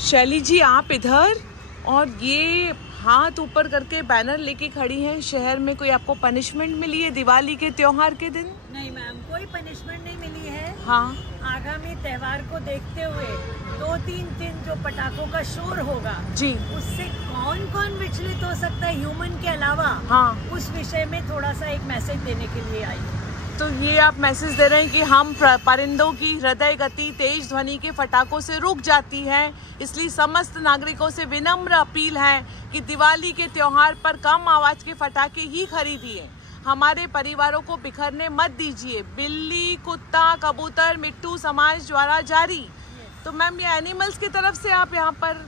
शैली जी आप इधर, और ये हाथ ऊपर करके बैनर लेके खड़ी हैं। शहर में कोई आपको पनिशमेंट मिली है दिवाली के त्योहार के दिन? नहीं मैम, कोई पनिशमेंट नहीं मिली है। हाँ, आगामी त्योहार को देखते हुए 2-3 दिन जो पटाखों का शोर होगा जी, उससे कौन कौन विचलित हो सकता है ह्यूमन के अलावा, हाँ, उस विषय में थोड़ा सा एक मैसेज देने के लिए आई। तो ये आप मैसेज दे रहे हैं कि हम परिंदों की हृदय गति तेज ध्वनि के फटाकों से रुक जाती है, इसलिए समस्त नागरिकों से विनम्र अपील है कि दिवाली के त्योहार पर कम आवाज के फटाके ही खरीदिए, हमारे परिवारों को बिखरने मत दीजिए। बिल्ली, कुत्ता, कबूतर, मिट्टू समाज द्वारा जारी। तो मैम ये एनिमल्स की तरफ से आप यहाँ पर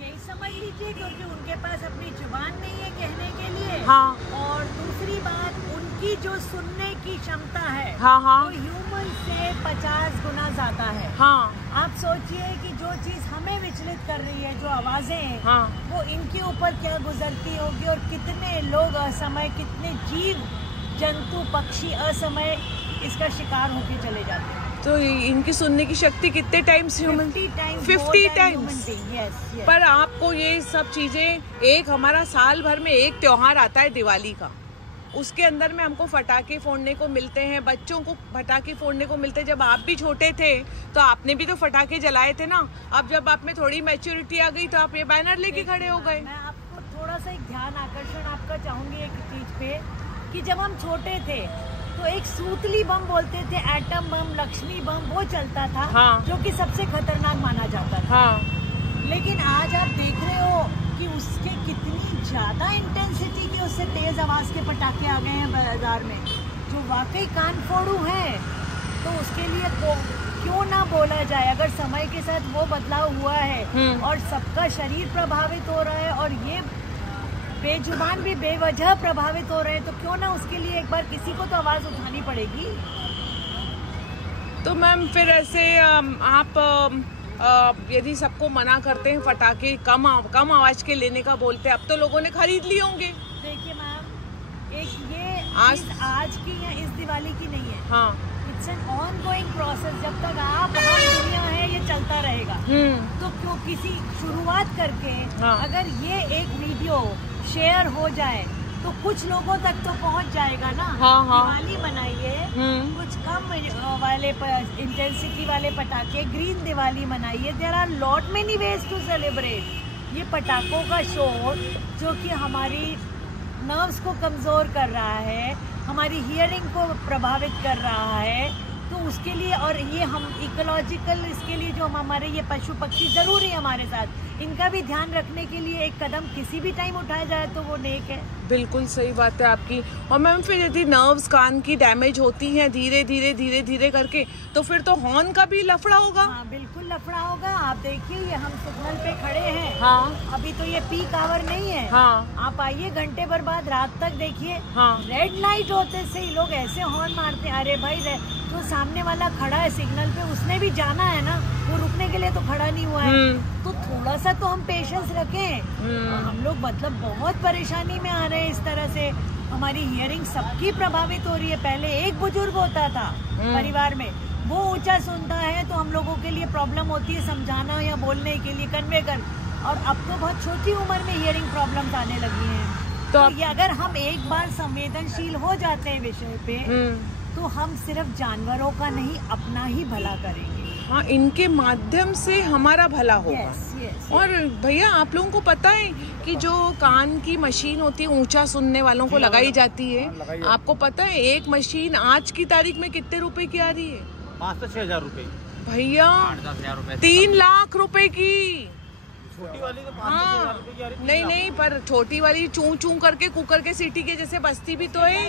यही समझ लीजिए, क्योंकि उनके पास अपनी जुबान नहीं है कहने के लिए। हाँ, और दूसरी बात, उनकी जो सुनने की क्षमता है हाँ, हाँ, वो ह्यूमन से 50 गुना ज्यादा है। हाँ, आप सोचिए कि जो चीज हमें विचलित कर रही है, जो आवाजें हैं, हाँ, वो इनके ऊपर क्या गुजरती होगी, और कितने लोग असमय, कितने जीव जंतु पक्षी असमय इसका शिकार होके चले जाते हैं। तो इनकी सुनने की शक्ति कितने टाइम्स ह्यूमन? 50 टाइम्स। पर आपको ये सब चीजें, एक हमारा साल भर में एक त्योहार आता है दिवाली का, उसके अंदर में हमको फटाके फोड़ने को मिलते हैं, बच्चों को फटाके फोड़ने को मिलते हैं। जब आप भी छोटे थे तो आपने भी तो फटाके जलाए थे ना। अब जब आप में थोड़ी मैच्योरिटी आ गई तो आप ये बैनर लेके खड़े हो गए। मैं आपको थोड़ा सा एक ध्यान आकर्षण आपका चाहूंगी एक चीज पे, कि जब हम छोटे थे तो एक सूतली बम बोलते थे, एटम बम, लक्ष्मी बम, वो चलता था। हाँ, जो कि सबसे खतरनाक माना जाता था। हाँ, लेकिन आज आप देख रहे हो कि उसके कितनी ज्यादा इंटेंसिटी के, उससे तेज आवाज के पटाखे आ गए हैं बाजार में, जो वाकई कान फोड़ू है। तो उसके लिए क्यों ना बोला जाए, अगर समय के साथ वो बदलाव हुआ है और सबका शरीर प्रभावित हो रहा है और ये बेजुबान भी बेवजह प्रभावित हो रहे हैं, तो क्यों ना उसके लिए एक बार किसी को तो आवाज उठानी पड़ेगी। तो मैम फिर ऐसे आप यदि सबको मना करते हैं फटाके कम आवाज के लेने का बोलते हैं, अब तो लोगों ने खरीद लिए होंगे। देखिए मैम, एक ये आज की या इस दिवाली की नहीं है। हाँ, इट्स एन ऑनगोइंग प्रोसेस। जब तक आप हम दुनिया है ये चलता रहेगा। तो क्यों किसी शुरुआत करके अगर ये एक वीडियो शेयर हो जाए तो कुछ लोगों तक तो पहुंच जाएगा ना। दिवाली मनाइए, कुछ कम वाले इंटेंसिटी वाले पटाखे, ग्रीन दिवाली मनाइए। There are lot many ways to celebrate. ये पटाखों का शोर जो कि हमारी नर्व्स को कमजोर कर रहा है, हमारी हियरिंग को प्रभावित कर रहा है, तो उसके लिए, और ये हम इकोलॉजिकल, इसके लिए जो हम हमारे ये पशु पक्षी जरूरी है हमारे साथ, इनका भी ध्यान रखने के लिए एक कदम किसी भी टाइम उठाया जाए तो वो नेक है। बिल्कुल सही बात है आपकी। और मैम फिर यदि नर्व्स कान की डैमेज होती हैं धीरे धीरे करके, तो फिर तो हॉर्न का भी लफड़ा होगा। हाँ, बिल्कुल लफड़ा होगा। आप देखिए, ये हम सिग्नल पे खड़े हैं। हाँ, अभी तो ये पीक आवर नहीं है। हाँ, आप आइए घंटे भर बाद रात तक देखिए। हाँ, रेड लाइट होते से ही लोग ऐसे हॉर्न मारते हैं। अरे भाई, जो सामने वाला खड़ा है सिग्नल पे, उसने भी जाना है ना, वो रुकने के लिए तो खड़ा नहीं हुआ है। तो थोड़ा सा तो हम पेशेंस रखें। हम लोग मतलब बहुत परेशानी में आ रहे हैं इस तरह से। हमारी हियरिंग सबकी प्रभावित हो रही है। पहले एक बुजुर्ग होता था परिवार में, वो ऊंचा सुनता है तो हम लोगों के लिए प्रॉब्लम होती है समझाना या बोलने के लिए, कन्वे कर। और अब तो बहुत छोटी उम्र में हियरिंग प्रॉब्लम्स आने लगी हैं। तो ये अगर हम एक बार संवेदनशील हो जाते हैं विषय पे, तो हम सिर्फ जानवरों का नहीं, अपना ही भला करेंगे। हाँ, इनके माध्यम से हमारा भला होगा। yes. और भैया आप लोगों को पता है कि जो कान की मशीन होती है ऊंचा सुनने वालों को लगाई जाती है, आपको पता है एक मशीन आज की तारीख में कितने रुपए की आ रही है? 5 से 6 हजार रुपए भैया। 8-10 रुपए, 3 लाख रुपए की। छोटी वाली तो 5 से 6 हजार रुपए की आ रही है। नहीं, पर छोटी वाली चूं चूं करके कुकर के सीटी के जैसे बजती भी तो है,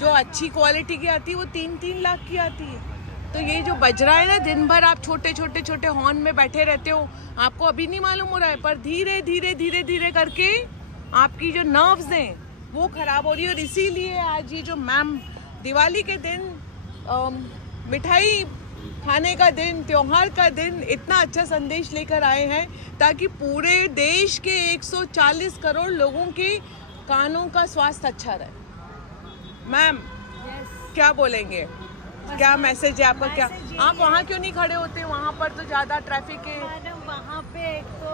जो अच्छी क्वालिटी की आती है वो 3-3 लाख की आती है। तो ये जो बज रहा है ना, दिन भर आप छोटे हॉर्न में बैठे रहते हो, आपको अभी नहीं मालूम हो रहा है, पर धीरे करके आपकी जो नर्व्स हैं वो खराब हो रही है। और इसीलिए आज ये जो मैम दिवाली के दिन मिठाई खाने का दिन, त्योहार का दिन, इतना अच्छा संदेश लेकर आए हैं ताकि पूरे देश के 140 करोड़ लोगों के कानों का स्वास्थ्य अच्छा रहे। मैम क्या बोलेंगे? क्या मैसेज है आपका? क्या आप वहाँ क्यों नहीं खड़े होते? वहाँ पर तो ज्यादा ट्रैफिक है मैडम। वहाँ पे तो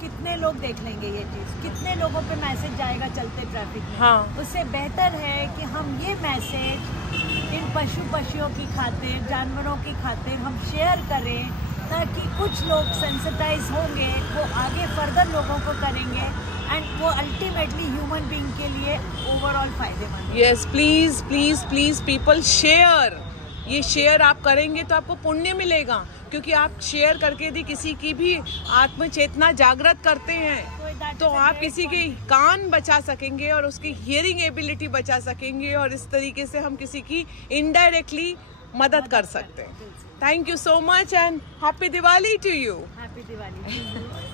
कितने लोग देख लेंगे ये चीज, कितने लोगों पे मैसेज जाएगा चलते ट्रैफिक में। हाँ। उससे बेहतर है कि हम ये मैसेज इन पशुओं की खातिर, जानवरों की खातिर हम शेयर करें, ताकि कुछ लोग सेंसिटाइज होंगे, वो आगे फर्दर लोगों को करेंगे एंड वो अल्टीमेटली ह्यूमन बीइंग के लिए ओवरऑल फायदेमंद। Yes, please please please people share. ये शेयर आप करेंगे तो आपको पुण्य मिलेगा, क्योंकि आप शेयर करके यदि किसी की भी आत्म चेतना जागृत करते हैं तो आप किसी के कान बचा सकेंगे और उसकी हियरिंग एबिलिटी बचा सकेंगे, और इस तरीके से हम किसी की इनडायरेक्टली मदद कर सकते हैं। Thank you so much and happy Diwali to you. Happy Diwali.